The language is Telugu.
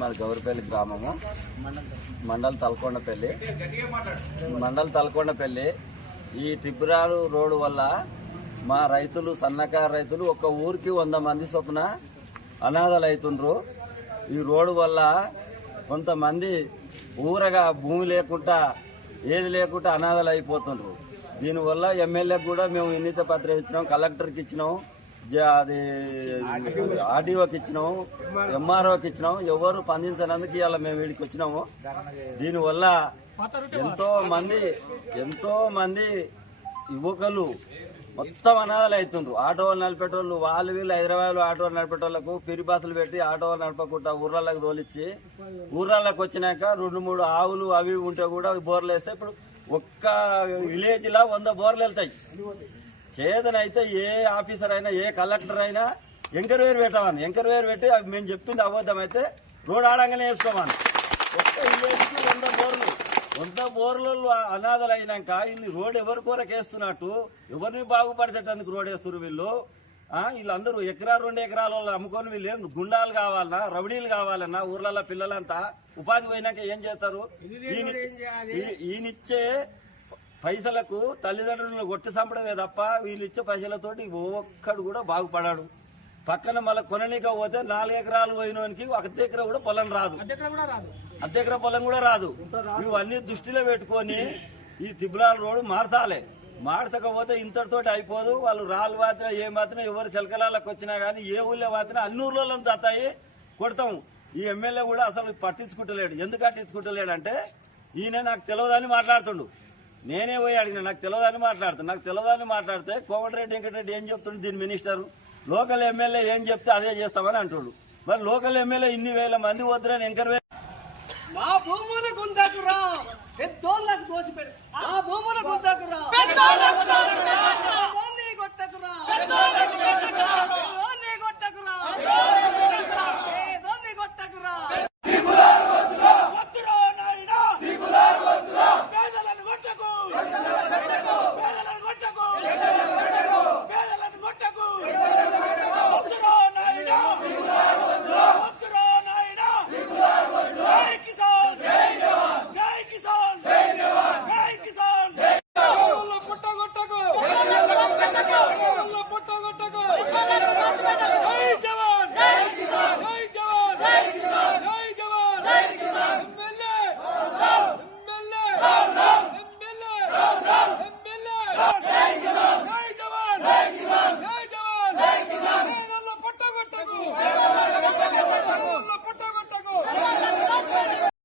మాది గౌరిపల్లి గ్రామము, మండల్ తలకొండపల్లి. ఈ ట్రిపురాలు రోడ్డు వల్ల మా రైతులు, సన్నకారు రైతులు ఒక్క ఊరికి 100 మంది చొప్పున అనాథలు అవుతుండ్రు. ఈ రోడ్డు వల్ల కొంతమంది ఊరగా భూమి లేకుండా ఏది లేకుండా అనాథలు అయిపోతుండ్రు. దీనివల్ల ఎమ్మెల్యేకి కూడా మేము వినతి పత్రం ఇచ్చినాం, కలెక్టర్కి ఇచ్చినాం, అది ఆర్డీఓకి ఇచ్చినాము, ఎంఆర్ఓకి ఇచ్చినాము. ఎవరు స్పందించినందుకు ఇవాళ మేము వీడికి వచ్చినాము. దీనివల్ల ఎంతో మంది యువకులు మొత్తం అనాథలు అవుతుండ్రు. ఆటోలు నడిపేటోళ్ళు వీళ్ళు హైదరాబాద్ ఆటోలు నడిపేటోళ్లకు పిరిబాసులు పెట్టి ఆటోలు నడపకుండా ఊర్లలోకి తోలిచ్చి ఊర్లలోకి వచ్చినాక 2-3 ఆవులు అవి ఉంటే కూడా బోర్లు వేస్తే ఇప్పుడు ఒక్క విలేజ్ లా 100 బోర్లు వెళ్తాయి. చేదనైతే ఏ ఆఫీసర్ అయినా, ఏ కలెక్టర్ అయినా ఎంకర్వేర్ పెట్టమని, ఎంకర్వేర్ పెట్టి అవి మేము చెప్పింది అబద్ధం అయితే రోడ్ ఆడంగానే వేసుకోమని. ఒక్క విలేజ్కి 100 బోర్లు అనాథలు అయినాక ఇన్ని రోడ్ ఎవరి కొరకు వేస్తున్నట్టు, ఎవరిని బాగుపరిచేటందుకు రోడ్ వేస్తున్నారు వీళ్ళు. వీళ్ళందరూ ఎకరా 2 ఎకరాల అమ్ముకొని వీళ్ళు గుండాలు కావాలన్నా, రౌడీలు కావాలన్నా ఊర్లలో పిల్లలంతా ఉపాధి పోయినాక ఏం చేస్తారు? ఈయనిచ్చే పైసలకు తల్లిదండ్రులను కొట్టి చంపడమే తప్ప వీళ్ళు ఇచ్చే పైసలతోటి ఒక్కడు కూడా బాగుపడాడు. పక్కన మళ్ళీ కొననీక పోతే 4 ఎకరాలు పోయినోనికి 1 ఎకరా కూడా పొలం రాదు, 1 ఎకరా పొలం కూడా రాదు. ఇవన్నీ దృష్టిలో పెట్టుకొని ఈ తిబ్రాల రోడ్డు మార్చాలి. మార్చకపోతే ఇంతటితోటి అయిపోదు. వాళ్ళు రాళ్ళు మాత్రం ఏ మాత్రం ఎవరు చిలకలాలకు వచ్చినా కానీ ఏ ఊళ్ళో మాత్రం అన్ని ఊర్లలో జతాయి కొడతాం. ఈ ఎమ్మెల్యే కూడా అసలు పట్టించుకుంటలేడు. ఎందుకు పట్టించుకుంటలేడు అంటే ఈయన నాకు తెలియదని మాట్లాడుతుండు. నేనే పోయి అడిగిన, నాకు తెలియదని మాట్లాడుతాను. నాకు తెలియదని మాట్లాడితే కోమటిరెడ్డి వెంకటరెడ్డి ఏం చెప్తుండు, దీని మినిస్టర్ లోకల్ ఎమ్మెల్యే ఏం చెప్తే అదే చేస్తామని అంటుడు. మరి లోకల్ ఎమ్మెల్యే ఇన్ని వేల మంది వద్దురని ఎంకరేజ్. మా భూములు గుంతకురా, పెద్దోళ్ళకు దోసిపెడు. మా భూములు గుంతకురా, కొట్టకురా.